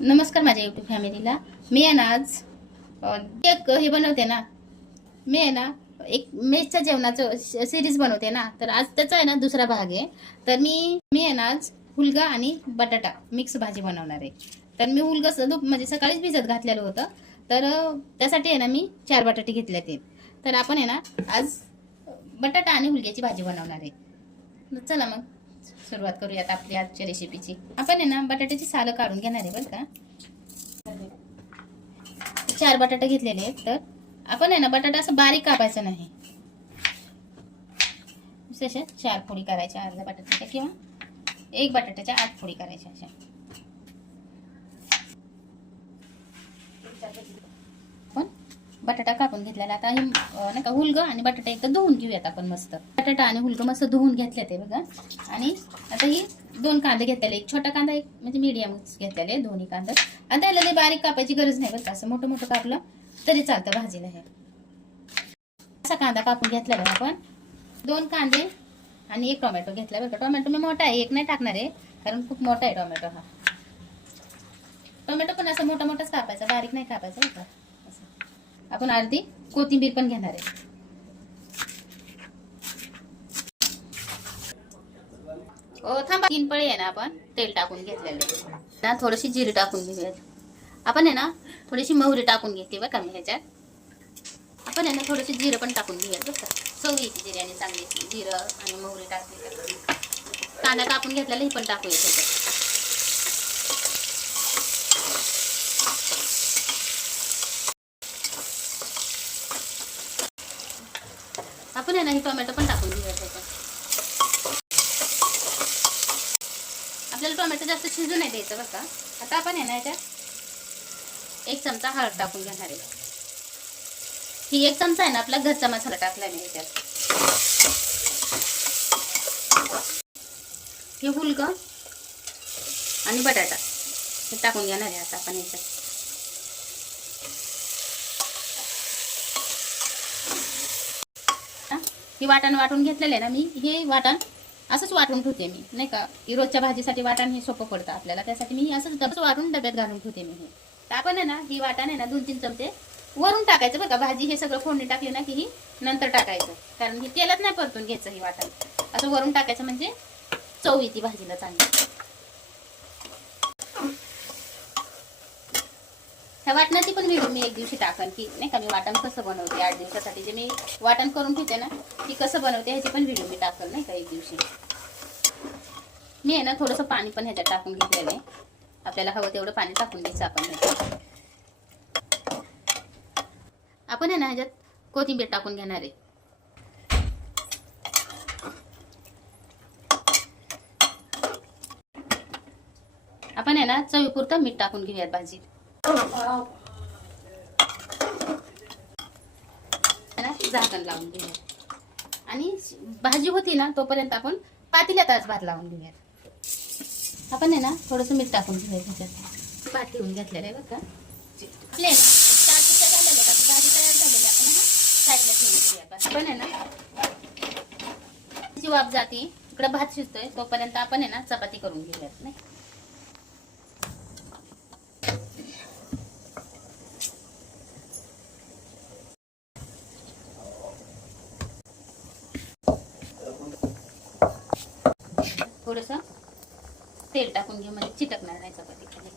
नमस्कार माझ्या यूट्यूब फॅमिलीला. मी आहे ना आज एक हे बनवते ना. मी आहे ना एक मेसच्या जेवणाचं सिरीज बनवते ना, तर आज त्याचा आहे ना दुसरा भाग आहे. तर मी आहे ना आज हुलगा आणि बटाटा मिक्स भाजी बनवणार आहे. तर मी हुलगा म्हणजे सकाळीच भिजत घातलेलं होतं. तर त्यासाठी आहे ना मी 4 बटाटे घेतले ते. तर आपण आहे ना आज बटाटा आणि हुलग्याची भाजी बनवणार आहे. चला मग सुरुवात करूयात आपली आजच्या रेसिपीची. आपण आहे ना बटाट्याची सालं काढून घेणार आहे बरं का. 4 बटाटे घेतलेले आहेत. तर आपण आहे ना बटाटा असं बारीक कापायचं नाही, अशा 4 फोडी करायच्या, अर्ध्या बटाट्याच्या किंवा एक बटाट्याच्या 8 फोडी करायच्या अशा. पण बटाटा कापून घेतलेला. आता हे नाही का हुलगं आणि बटाटा एकदा धुवून घेऊयात आपण मस्त. बटाटा आणि हुलगं मस्त धुवून घेतले ते बघा. आणि आता ही 2 कांदे घेतलेले, एक छोटा कांदा एक म्हणजे मीडियम घेतलेले दोन्ही कांदे. आणि त्याला लई बारीक कापायची गरज नाही बरं का, असं मोठं मोठं कापलं तरी चालतं भाजीला. हे असा कांदा कापून घेतला बघा आपण. 2 कांदे आणि एक टोमॅटो घेतला बरं का. टोमॅटो मी मोठा आहे, एक नाही टाकणार आहे कारण खूप मोठा आहे टोमॅटो हा. टोमॅटो पण असं मोठा मोठाच कापायचा, बारीक नाही कापायचा बरं का. असं आपण अर्धी कोथिंबीर पण घेणार आहे. थांबा, 3 पळी आहे ना आपण तेल टाकून घेतलेले ना. थोडीशी जिरे टाकून घेऊयात आपण. आहे ना थोडीशी मोहरी टाकून घेते बरं का मी ह्याच्यात. आपण आहे ना थोडीशी जिरं पण टाकून घेऊयात बरं का, चव येते जिऱ्याने चांगली. जिरं आणि मोहरी टाकली. कांदा कापून घेतलेला हे पण टाकूया त्याच्यात. आपण आहे ना हे टोमॅटो पण टाकून घेऊया त्याच्यात. आपल्याला टोमॅटो जास्त शिजू नाही द्यायचं बरं का. आता आपण आहे ना याच्यात 1 चमचा हळद टाकून घेणार आहे. ही 1 चमचा आहे ना आपला घरचा मसाला टाकला मी याच्यात. हे हुलगं आणि बटाटा हे टाकून घेणार आहे आता आपण याच्यात. ही वाटण वाटून घेतलेलं आहे ना मी. हे वाटण असंच वाटून ठेवते मी, नाही का. रोजच्या भाजीसाठी वाटण हे सोपं पडतं आपल्याला, त्यासाठी मी असंच वाटून डब्यात घालून ठेवते मी हे. तर आपण आहे ना ही वाटण आहे ना 2-3 चमचे वरून टाकायचं बघा. भाजी हे सगळं फोडणी टाकली ना की ही नंतर टाकायचं, कारण ही तेलात नाही परतून घ्यायचं. ही वाटण असं वरून टाकायचं म्हणजे चव येते भाजीला चांगली. ह्या वाटणाची पण व्हिडिओ मी एक दिवशी टाकन की नाही का, मी वाटण कसं बनवते 8 दिवसासाठी जे मी वाटण करून ठेवते ना ती कसं बनवते ह्याची पण व्हिडिओ मी टाकल नाही का एक दिवशी. मी आहे ना थोडंसं पाणी पण ह्याच्यात टाकून घेतलेलं आहे. आपल्याला हवं तेवढं पाणी टाकून द्यायचं आपण. आपण आहे ना ह्याच्यात कोथिंबीर टाकून घेणार आहे. आपण आहे ना चवीपुरतं मीठ टाकून घेऊयात भाजीत. झाकण लावून घेऊयात आणि भाजी होती ना तोपर्यंत आपण पातेल्यात आज भात लावून घेऊयात. आपण आहे ना थोडंसं मीठ टाकून घेऊयात ह्याच्यात. भात ठेवून घेतलेलं आहे बरं का. प्लेन 4 शिट्ट्या झालेल्या का भाजी तयार झालेली. आपण ना साईडला ठेवून घेऊयात. आपण आहे ना जी वाफ जाती इकडे भात शिजतोय तोपर्यंत आपण आहे ना चपाती करून घेऊयात नाही. थोडंसं तेल टाकून घेऊ म्हणजे चिटकणार नाही चपाती खाली.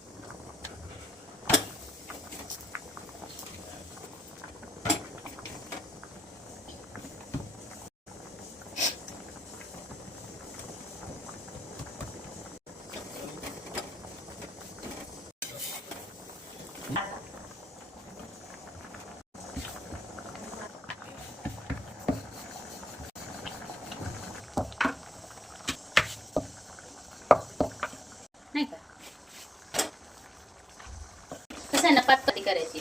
नाही का कसं आहे ना पातळी करायची.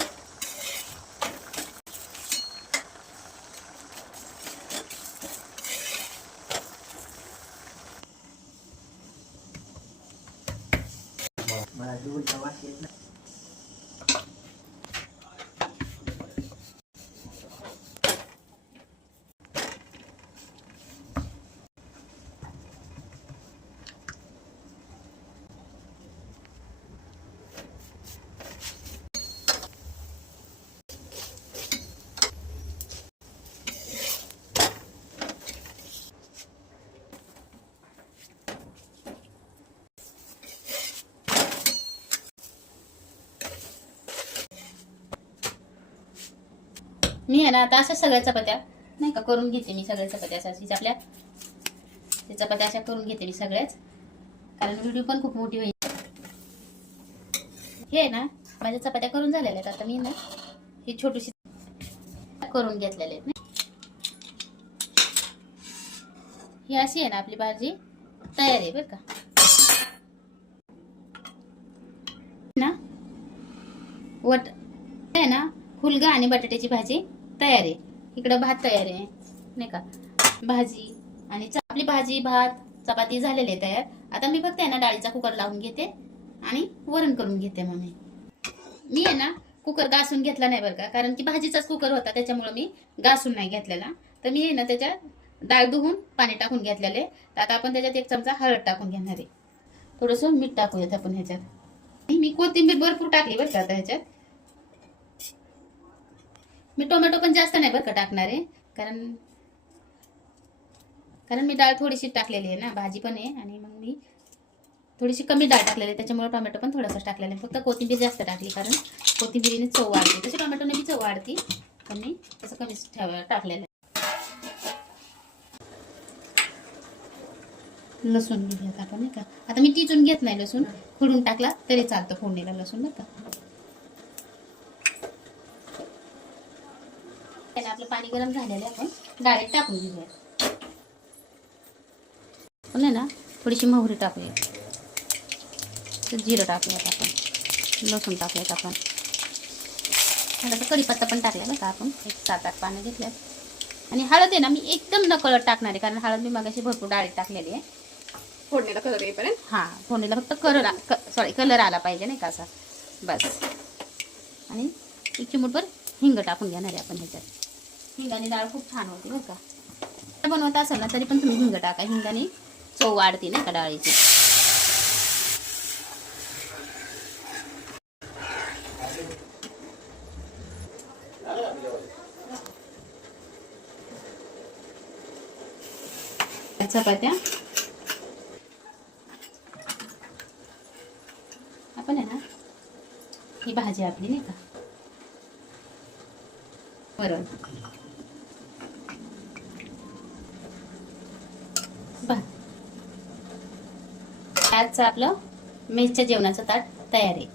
मी आहे ना आता अशा सगळ्या चपात्या नाही का करून घेते मी, सगळ्या चपात्या अशाच आपल्या ते चपात्या अशा करून घेते मी सगळ्याच, कारण व्हिडिओ पण खूप मोठी होईल. हे आहे ना माझ्या चपात्या करून झालेल्या आहेत. आता मी ना ही छोटीशी करून घेतलेले आहेत. ही अशी आहे ना आपली भाजी तयार आहे बरं का. ना वट आहे ना हुलगा आणि बटाट्याची भाजी तयार आहे. इकडं भात तयार आहे नाही का, भाजी आणि आपली भाजी भात चपाती झालेली आहे तयार. आता मी फक्त आहे ना डाळीचा कुकर लावून घेते आणि वरण करून घेते. मग मी आहे ना कुकर घासून घेतला नाही बरं का, कारण की भाजीचाच कुकर होता त्याच्यामुळे मी घासून नाही घेतलेला. तर मी आहे ना त्याच्यात डाळ धुवून पाणी टाकून घेतलेले. तर आता आपण त्याच्यात 1 चमचा हळद टाकून घेणार आहे. थोडंसं मीठ टाकूयात आपण ह्याच्यात. मी कोथिंबीर भरपूर टाकली बरं का आता ह्याच्यात. मी टोमॅटो पण जास्त नाही बरं का टाकणार आहे, कारण मी डाळ थोडीशी टाकलेली आहे ना, भाजी पण आहे आणि मग मी थोडीशी कमी डाळ टाकलेली आहे, त्याच्यामुळे टोमॅटो पण थोडासा टाकलेला आहे. फक्त कोथिंबीर जास्त टाकली, कारण कोथिंबीरीने चव वाढते. तशी टोमॅटोने बी चव वाढते, पण मी तसं कमीच टाकलेलं आहे. लसूण घेऊयात आपण नाही का. आता मी टिचून घेत नाही लसूण, फोडून टाकला तरी चालतं फोडणीला लसूण बरं का. आपलं पाणी गरम झालेलं आहे, आपण डाळीत टाकून घेऊया. पण आहे ना थोडीशी मोहरी टाकूया, जिरं टाकूयात आपण, लसूण टाकूयात आपण, थोडासा कढीपत्ता पण टाकला बरं का आपण. 7-8 पानं घेतल्यात. आणि हळद आहे ना मी एकदम नकळत टाकणार आहे, कारण हळद मी मगाशी भरपूर डाळीत टाकलेली आहे. फोडणीला कलर येईपर्यंत. हां, फोडणीला फक्त कलर आला पाहिजे नाही का असा, बस. आणि 1 चिमूटभर हिंग टाकून घेणार आहे आपण ह्याच्यात. हिंगाने डाळ खूप छान होती बरं का. बनवत असाल ना तरी पण तुम्ही हिंग टाका, हिंगाने चव वाढते नाही का डाळीची. चपात्या आपण आहे ना ही भाजी आपली नाही का, वरण भात. आजचं आपलं मेसच्या जेवणाचं ताट तयार आहे.